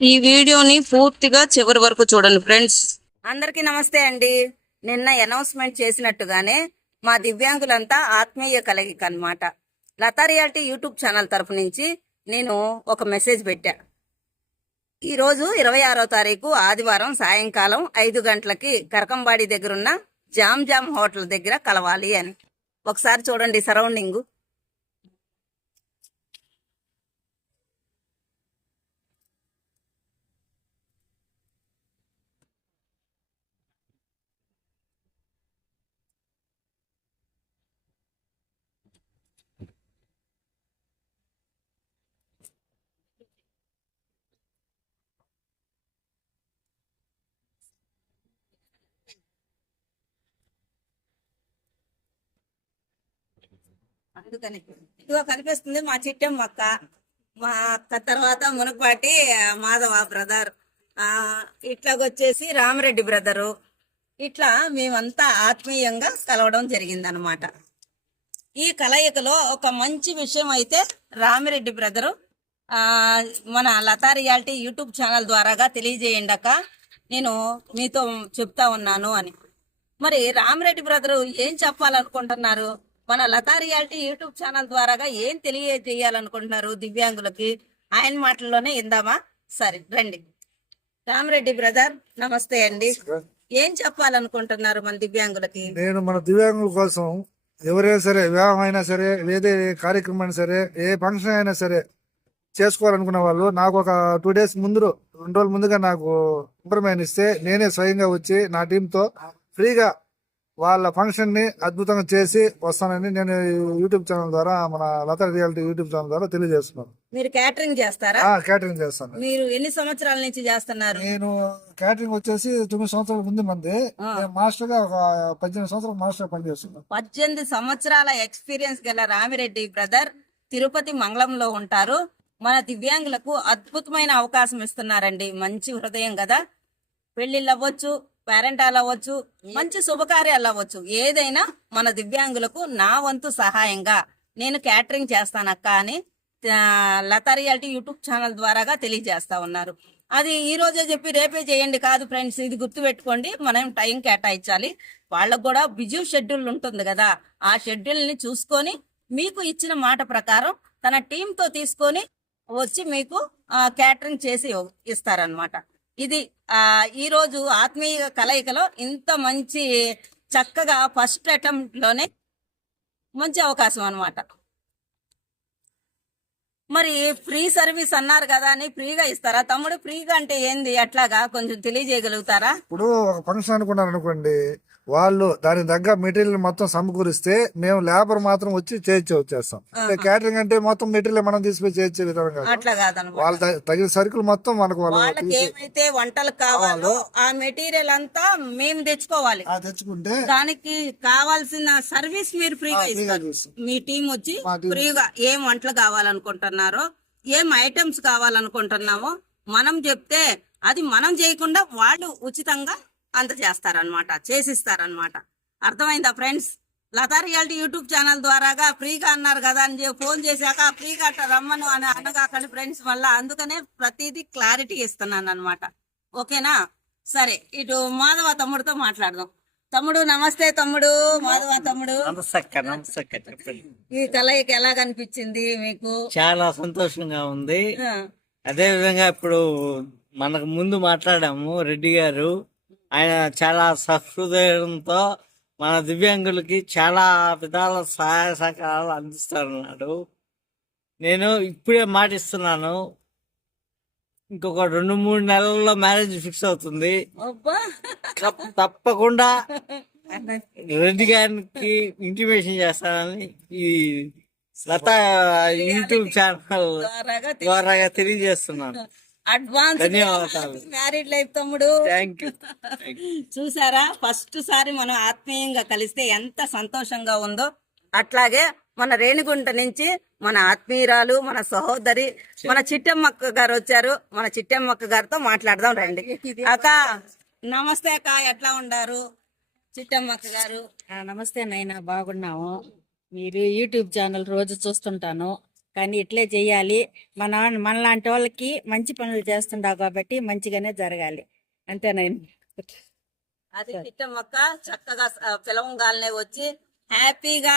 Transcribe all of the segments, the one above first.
ఈ వీడియోని పూర్తిగా చివరి వరకు చూడండి ఫ్రెండ్స్. అందరికీ నమస్తే అండి. నిన్న అనౌన్స్మెంట్ చేసినట్టుగానే మా దివ్యాంగులంతా ఆత్మీయ కలయిక అన్నమాట. లతా రియాలిటీ యూట్యూబ్ ఛానల్ తరఫు నుంచి నేను ఒక మెసేజ్ పెట్టా. ఈరోజు 26వ తారీఖు ఆదివారం సాయంకాలం 5 గంటలకి కరకంబాడి దగ్గరున్న జామ్ జామ్ హోటల్ దగ్గర కలవాలి అని. ఒకసారి చూడండి సరౌండింగ్. అందుకని ఇదిగో కనిపిస్తుంది మా చిట్టమ్మ అక్క, మా అక్క తర్వాత మునకపాటి మాధవ బ్రదర్, ఇట్లాగొచ్చేసి రామరెడ్డి బ్రదరు. ఇట్లా మేమంతా ఆత్మీయంగా కలవడం జరిగిందనమాట. ఈ కలయికలో ఒక మంచి విషయం అయితే రామిరెడ్డి బ్రదరు మన లతా రియాలిటీ యూట్యూబ్ ఛానల్ ద్వారాగా తెలియజేయండి అక్క, నేను మీతో చెప్తా ఉన్నాను అని. మరి రామిరెడ్డి బ్రదరు ఏం చెప్పాలనుకుంటున్నారు, మన లతా రియాలిటీ యూట్యూబ్ ఛానల్ ద్వారాగా ఏం తెలియజేయాలనుకుంటున్నారు దివ్యాంగులకి, ఆయన మాటల్లోనే ఇందామా? సరే రండి. రామిరెడ్డి బ్రదర్ నమస్తే అండి. ఏం చెప్పాలనుకుంటున్నారు మన దివ్యాంగులకి? నేను మన దివ్యాంగుల కోసం ఎవరైనా సరే, వివాహం అయినా సరే, ఏదే కార్యక్రమం అయినా సరే, ఏ ఫంక్షన్ అయినా సరే చేసుకోవాలనుకున్న వాళ్ళు నాకు ఒక 2 days ముందు, 2 రోజుల ముందుగా నాకు ఇన్ఫర్మేషన్ ఇస్తే నేనే స్వయంగా వచ్చి నా టీంతో ఫ్రీగా వాళ్ళ ఫంక్షన్ ని అద్భుతంగా చేసి వస్తానని నేను యూట్యూబ్ ఛానల్ ద్వారా, మన లతా రియాలిటీ యూట్యూబ్ ఛానల్ ద్వారా తెలియజేస్తున్నాను. మీరు క్యాటరింగ్ చేస్తారా? క్యాటరింగ్ చేస్తాను. మీరు ఎన్ని సంవత్సరాల నుంచి చేస్తున్నారు? నేను క్యాటరింగ్ వచ్చేసి 9 సంవత్సరాల ముందు మంది, మాస్టర్ గా ఒక 18 సంవత్సరాలు మాస్టర్ పనిచేస్తున్నాను. 18 సంవత్సరాల ఎక్స్పీరియన్స్ గల రామిరెడ్డి బ్రదర్ తిరుపతి మంగళంలో ఉంటారు. మన దివ్యాంగులకు అద్భుతమైన అవకాశం ఇస్తున్నారండి. మంచి హృదయం కదా. పెళ్లిళ్ళు అవ్వచ్చు, పేరెంటాలు అవ్వచ్చు, మంచి శుభకార్యాలు అవ్వచ్చు, ఏదైనా మన దివ్యాంగులకు నా వంతు సహాయంగా నేను క్యాటరింగ్ చేస్తానక్క అని లతా రియాలిటీ యూట్యూబ్ ఛానల్ ద్వారాగా తెలియజేస్తా ఉన్నారు. అది ఈ రోజే చెప్పి రేపే చేయండి కాదు ఫ్రెండ్స్, ఇది గుర్తు పెట్టుకోండి. మనం టైం కేటాయించాలి. వాళ్ళకు కూడా బిజీ షెడ్యూల్ ఉంటుంది కదా, ఆ షెడ్యూల్ ని చూసుకొని మీకు ఇచ్చిన మాట ప్రకారం తన టీంతో తీసుకొని వచ్చి మీకు క్యాటరింగ్ చేసి ఇస్తారనమాట. ఇది ఈ రోజు ఆత్మీయ కలయికలో ఇంత మంచి చక్కగా ఫస్ట్ అటెంప్ట్ లోనే మంచి అవకాశం అనమాట. మరి ఫ్రీ సర్వీస్ అన్నారు కదా అని ఫ్రీగా ఇస్తారా తమ్ముడు? ఫ్రీగా అంటే ఏంది, అట్లాగా కొంచెం తెలియజేయగలుగుతారా? ఇప్పుడు ఒక ఫంక్షన్ అనుకున్నారు అనుకోండి, వాళ్ళు దాని తగ్గ మెటీరియల్ మొత్తం సమకూరిస్తే మేము లేబర్ మాత్రం వచ్చి వచ్చేస్తాం. క్యాటరింగ్ అంటే మొత్తం మెటీరియల్ మనం తీసుకుని చేయొచ్చే విధానం కాదు. అట్లా కాదన్నమాట. వాళ్ళ తగిన సరుకులు మొత్తం మనకు వాళ్ళకి ఏమైతే వంటలు కావాలో ఆ మెటీరియల్ అంతా మేము తెచ్చుకోవాలి. తెచ్చుకుంటే దానికి కావాల్సిన సర్వీస్ మీరు ఫ్రీగా ఇస్తారు. మీ టీం వచ్చి ఫ్రీగా ఏం వంటలు కావాలనుకుంటున్నారో, ఏం ఐటమ్స్ కావాలనుకుంటున్నామో మనం చెప్తే అది మనం చేయకుండా వాళ్ళు ఉచితంగా అందజేస్తారనమాట, చేసిస్తారనమాట. అర్థమైందా friends? Latha reality YouTube channel ద్వారాగా ఫ్రీగా అన్నారు కదా అని ఫోన్ చేశాక ఫ్రీగా అట్లా రమ్మను అని అనగాకండి ఫ్రెండ్స్. మళ్ళా అందుకనే ప్రతిదీ క్లారిటీ ఇస్తున్నాను అనమాట. ఓకేనా? సరే, ఇటు మాధవ తమ్ముడితో మాట్లాడదాం. తమ్ముడు నమస్తే. తమ్ముడు మాధవ తమ్ముడు, ఈ కలయిక ఎలా కనిపించింది మీకు? చాలా సంతోషంగా ఉంది. అదే విధంగా ఇప్పుడు మనకు ముందు మాట్లాడాము రెడ్డి గారు, ఆయన చాలా సహృదయంతో మన దివ్యాంగులకి చాలా విధాల సహాయ సహకారాలు అందిస్తారన్నాడు. నేను ఇప్పుడే మాటిస్తున్నాను, ఇంకొక 2-3 నెలల్లో మ్యారేజ్ ఫిక్స్ అవుతుంది. తప్పకుండా రెడ్డి గారికి ఇంటిమేషన్ చేస్తానని ఈ లతా యూట్యూబ్ ఛానల్ ద్వారాగా తెలియజేస్తున్నాను. అడ్వాన్స్ ధన్యవాదాలు. మ్యారీడ్ లైఫ్ తమ్ముడు. Thank you. చూసారా, ఫస్ట్ సారి మనం ఆత్మీయంగా కలిస్తే ఎంత సంతోషంగా ఉందో. అట్లాగే మన రేణిగుంట నుంచి మన ఆత్మీయురాలు, మన సహోదరి, మన చిట్టమ్మక్క గారు వచ్చారు. మన చిట్టమ్మక్క గారితో మాట్లాడదాం రండి. అక్క నమస్తే. అక్క ఎట్లా ఉండారు? చిట్టమ్మక్క గారు నమస్తే నాయన, బాగున్నాము. మీరు యూట్యూబ్ ఛానల్ రోజు చూస్తుంటాను, కానీ ఇట్లే చెయ్యాలి. మనలాంటి వాళ్ళకి మంచి పనులు చేస్తుండవు కాబట్టి మంచిగానే జరగాలి. అంతేనండి. అది చిట్టమ్మక్క చక్కగా పిలవంగాలనే వచ్చి హ్యాపీగా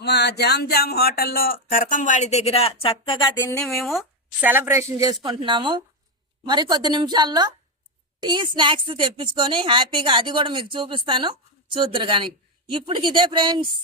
మా జామ్ హోటల్లో కరకంవాడి దగ్గర చక్కగా దీన్ని మేము సెలబ్రేషన్ చేసుకుంటున్నాము. మరి కొద్ది నిమిషాల్లో టీ స్నాక్స్ తెప్పించుకొని హ్యాపీగా అది కూడా మీకు చూపిస్తాను, చూద్దరు కానీ. ఇప్పటికి ఇదే ఫ్రెండ్స్.